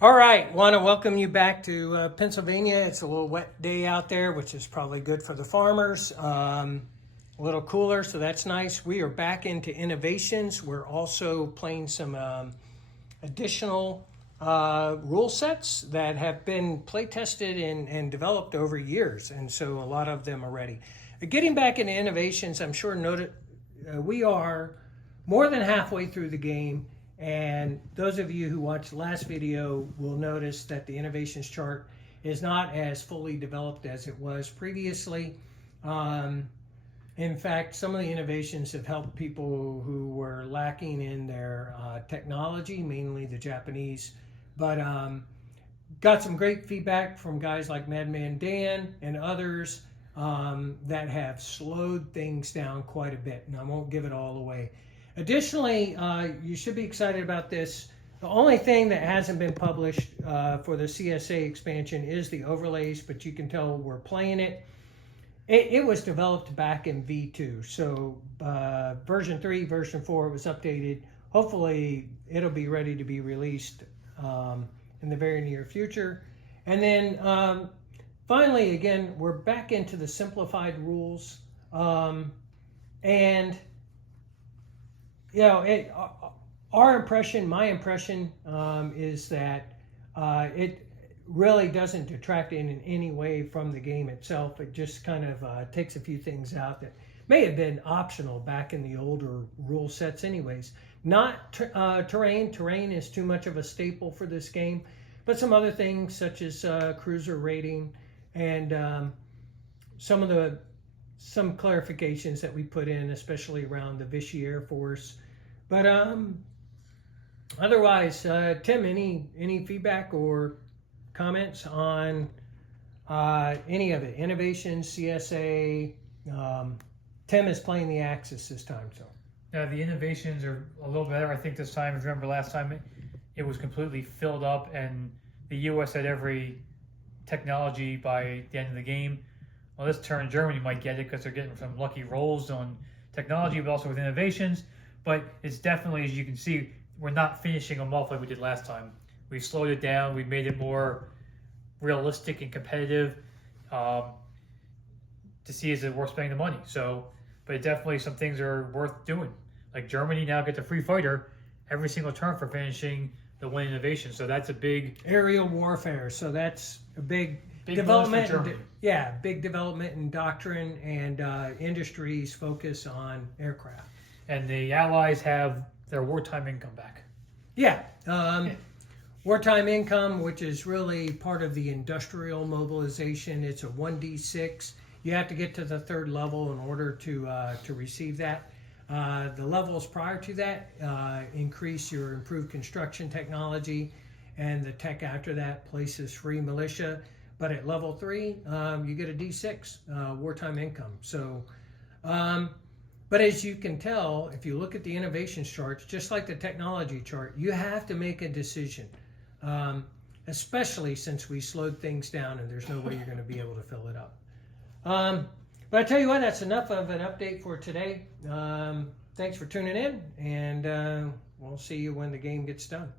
All right, want to welcome you back to Pennsylvania. It's a little wet day out there, which is probably good for the farmers. A little cooler, so that's nice. We are back into innovations. We're also playing some additional rule sets that have been play tested and developed over years, and so a lot of them are ready. Getting back into innovations, I'm sure we are more than halfway through the game. And those of you who watched the last video will notice that the innovations chart is not as fully developed as it was previously. In fact, some of the innovations have helped people who were lacking in their technology, mainly the Japanese, but got some great feedback from guys like Madman Dan and others that have slowed things down quite a bit, and I won't give it all away. Additionally, you should be excited about this. The only thing that hasn't been published for the CSA expansion is the overlays, but you can tell we're playing it. It was developed back in V2, so version 3, version 4 was updated. Hopefully, it'll be ready to be released in the very near future. And then finally, again, we're back into the simplified rules. And you know, my impression is that it really doesn't detract in any way from the game itself. It just kind of takes a few things out that may have been optional back in the older rule sets anyways. Not terrain. Terrain is too much of a staple for this game, but some other things such as cruiser rating and some clarifications that we put in, especially around the Vichy Air Force. But otherwise, Tim, any feedback or comments on any of it? Innovations, CSA. Tim is playing the Axis this time, so. Now the innovations are a little better. I think this time, if you remember last time, it was completely filled up, and the U.S. had every technology by the end of the game. Well, this turn, Germany might get it because they're getting some lucky rolls on technology, but also with innovations. But it's definitely, as you can see, we're not finishing them off like we did last time. We slowed it down. We made it more realistic and competitive to see is it worth spending the money. So, but definitely some things are worth doing. Like Germany now gets a free fighter every single turn for finishing the one innovation. So that's a big aerial warfare. So that's a big development. Big development in doctrine and industry's focus on aircraft. And the Allies have their wartime income back. Wartime income, which is really part of the industrial mobilization. It's a 1d6. You have to get to the 3rd level in order to receive that. The levels prior to that increase your improved construction technology, and the tech after that places free militia. But at level 3, you get a d6 wartime income. So. But as you can tell, if you look at the innovations charts, just like the technology chart, you have to make a decision, especially since we slowed things down and there's no way you're going to be able to fill it up. But I tell you what, that's enough of an update for today. Thanks for tuning in, and we'll see you when the game gets done.